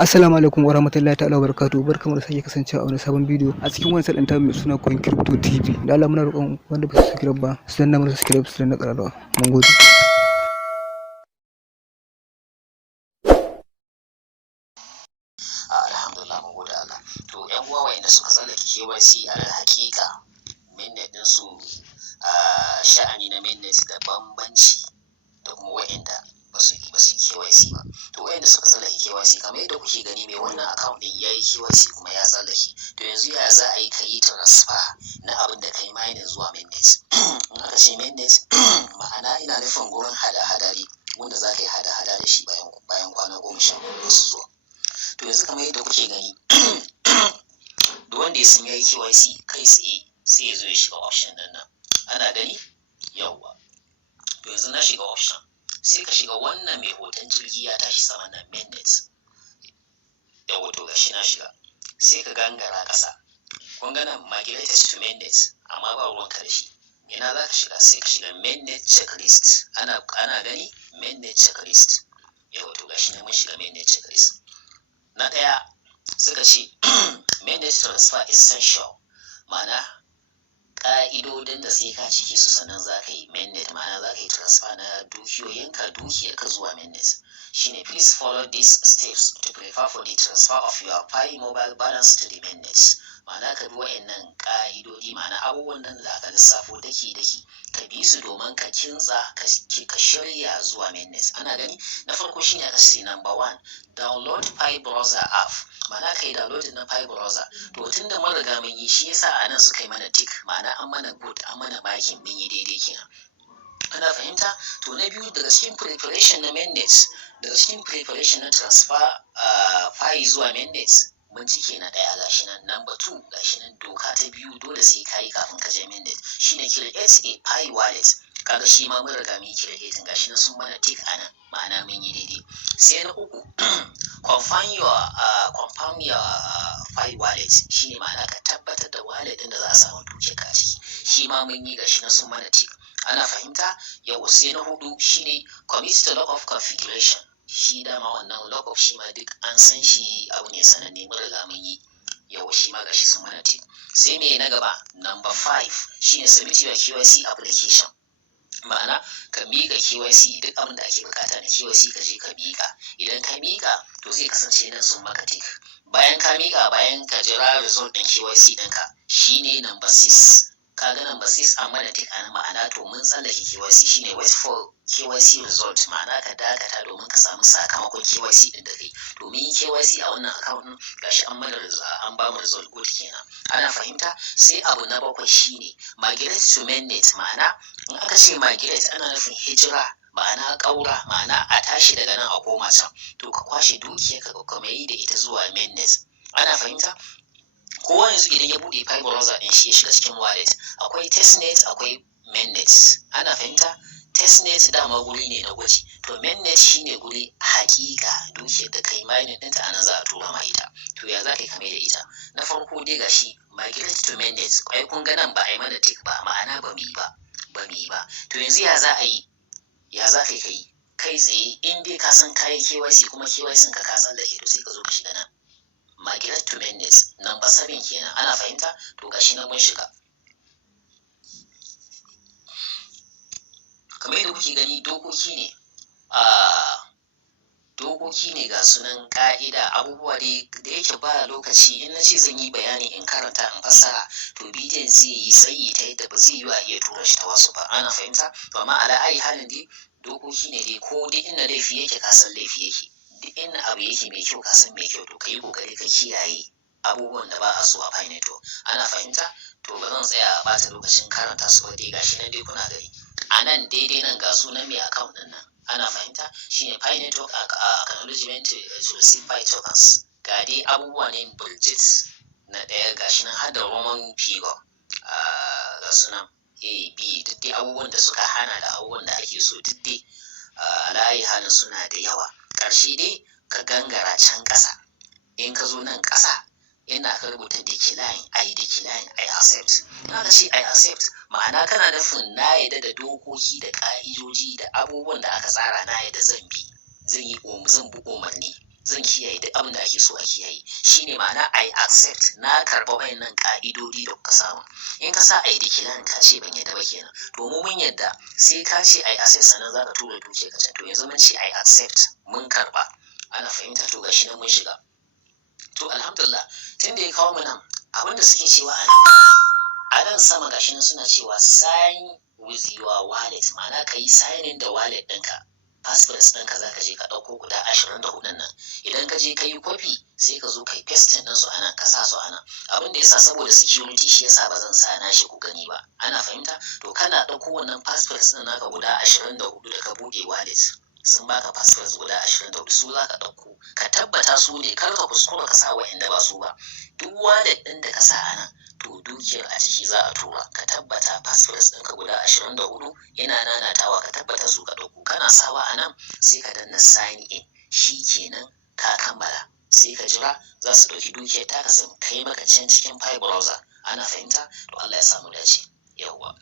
Assalamu alaikum wa rahmatullahi ta'ala wa barakatuhu. Barkamu da sake kasancewa a wani sabon bidiyo a cikin wani sadin mai suna Coin Crypto TV. Da Allah muna roƙon wanda ba su subscribe ba su danna mana subscribe su danna ƙararrawa. Mun gode. Alhamdulillah mun gode Allah. To ƴan uwa wa'inda suka tsallake KYC a hakika mainnet din su sha'ani na mainnet da bambanci da kuma wa'inda ba su KYC ba. To wa'inda suka tsallake KYC kamar yadda kuke gani mai wannan account din yayi KYC kuma ya tsallake. To yanzu ya za a yi ka yi transfer na abin da kai mining zuwa mainnet. In aka ce mainnet ma'ana ina nufin gurin hada-hada ne wanda za ka yi hada-hada da shi bayan kwana 14 masu zuwa. To yanzu kamar yadda kuke gani da wanda ya san yayi KYC kai tsaye sai ya zo ya shiga option din nan. Ana gani? Yawwa. To yanzu na shiga option. Sai ka shiga wannan mai hoton jirgi ya tashi saman nan mainnet. Yawwa to gashi na shiga. Sai ka gangara ƙasa. Kun ga nan migrated to mainnet amma ba ruwanka da shi. Ina za ka shiga sai ka shiga mainnet checklist. Ana gani mainnet checklist. Yawwa to gashi ne mun shiga mainnet checklist. Na ɗaya suka ce mainnet transfer essential ma'ana ƙa'idodin da sai ka cike su sannan za ka yi mainnet ma'ana za ka yi transfer na dukiyarka zuwa mainnet shine please follow these steps to prepare for the transfer of your Pi mobile balance to the mainnet. Ma'ana ka bi wa'annan ƙa'idodi ma'ana abubuwan da aka lissafo daki-daki ka bi su domin ka kintsa ka shirya zuwa mainnet. Ana gani na farko shine aka ce number 1 download Pi browser app ma'ana kai download na Pi browser. To tunda mun riga mun yi shi yasa anan suka yi mana tick ma'ana an mana good an mana bakin mun yi daidai kenan. Ana fahimta? To na biyu daga cikin preparation na mainnet daga cikin preparation na transfer Pi zuwa mainnet mun cike na ɗaya gashi nan. Number 2 gashi nan doka ta biyu dole sai kayi kafin ka je mainnet shine create a Pi wallet. Kaga shi ma mun riga mun creating gashi nan sun mana tick anan ma'ana mun yi daidai. Sai na uku confirm your Pi wallet shine ma'ana ka tabbatar da wallet din da za a samu dukiyarka a ciki shi ma mun yi gashi nan sun mana tick. Ana fahimta? Yau sai na hudu shine commit to lockup configuration. Shi dama wannan lockup shi ma duk an san shi abu ne sananne mun riga mun yi. Yau shi ma gashi sun mana tick. Sai me na gaba number 5 shine submit your KYC application. Ma'ana ka miƙa KYC duk abin da ake bukata na KYC ka je ka miƙa. Idan ka miƙa to zai kasance nan sun maka tick. Bayan ka miƙa bayan ka jira result ɗin KYC ɗinka shine number 6. Kaga number 6 an mana tick ana ma'ana to mun tsallake KYC shine wait for KYC result ma'ana ka dakata domin ka samu sakamakon KYC ɗin da kai. Domin KYC a wannan account ɗin gashi an ba mu result good kenan. Ana fahimta? Sai abu na 7 shine migrate to mainnet ma'ana in aka ce migrate ana nufin hijira ma'ana ƙaura ma'ana a tashi daga nan a koma can to ka kwashe dukiyarka ka kuma yi da ita zuwa mainnet. Ana fahimta? Kowa yanzu idan ya buɗe Pi browser ɗin shi ya shiga cikin wallet akwai testnet akwai mainnet. Ana fahimta? Testnet dama guri ne na gwaji to mainnet shine guri hakika dukiyar da kai mining ɗinta anan za a tura ma ita. To ya za ka yi kame da ita? Na farko dai gashi migrate to mainnet ai kun ga nan ba a yi mana tick ba ma'ana ba mu yi ba. To yanzu ya za a yi? Ya za ka yi kai tsaye in dai ka san kayi KYC kuma KYC ka tsallake to sai ka zo ka shiga nan. Migrate to mainnet number 7 kenan. Ana fahimta? To gashi nan mun shiga. Kamar yadda kuke gani dokoki ne ga sunan ka'ida abubuwa da yake ba lokaci in na ce zan yi bayani in karanta in fassara to bidiyon zai yi tsayi ta yadda ba zai yi a iya tura shi ta wasu ba. Ana fahimta? To amma ala ayi halin dai dokoki ne dai ko duk inda laifi yake ka san laifi yake duk inda abu yake mai kyau ka san mai kyau to ka yi kokari ka kiyaye abubuwan da ba a so a Pi network. Ana fahimta? To ba zan tsaya a bata lokacin karanta su ba dai gashi nan dai kuna gani a nan daidai nan ga sunan mai account din nan. Ana fahimta? Shine Pi network acknowledgement to receive Pi tokens. Ga dai abubuwa ne Bulgit na ɗaya gashi nan har da Roman figure ga sunan A B duk dai abubuwan da suka hana da abubuwan da ake so duk dai alayi halin suna da yawa. Ƙarshe dai ka gangara can ƙasa in ka zo nan ƙasa yana ka rubuta decline I accept. Na ka ce I accept ma'ana kana nufin na yadda da dokoki da ƙa'idoji da abubuwan da aka tsara na yadda zan bi umarni zan kiyaye duk abin da ake so a kiyaye. Shine ma'ana I accept, na karɓa wayannan ƙa'idodi da kuka samu. In ka sa I decline ka ce ban yadda ba kenan. To mu mun yadda sai ka ce I accept sannan za ka tura dukiyar ka can. To yanzu mun ce I accept, mun karɓa. Ana fahimta? To gashi nan mun shiga. To alhamdulillah, tun da ya kawo mu nan, abin da suke cewa a nan sama gashi nan suna cewa sign with your wallet, ma'ana ka yi signing da wallet ɗinka. Passphrase ɗinka za ka je ka ɗauko guda 24 nan. Idan ka je ka yi copy sai ka zo ka yi pasting ɗinsu a nan, ka sa su a nan. Abin da ya sa saboda security shi yasa ba zan sa nashi ku gani ba. Ana fahimta? To kana ɗauko wannan passphrase ɗin naka guda 24 da ka buɗe wallet. Sun baka passphrase guda 24 su za ka ɗauko. Ka tabbata su ne, kar ka kuskura ka sa wa'inda ba su ba. Duk wallet ɗin da ka sa a nan, to dukiyar a ciki za a tura. Ka tabbata passphrase ɗinka guda 24, ina nanatawa ka tabbata su ka ɗauko. Kana sawa a nan sai ka danna sign in. Shi kenan ka kammala. Sai ka jira za su ɗauki dukiyar taka su kai maka can cikin file browser. Ana fahimta? To Allah ya samu dace. Yawwa.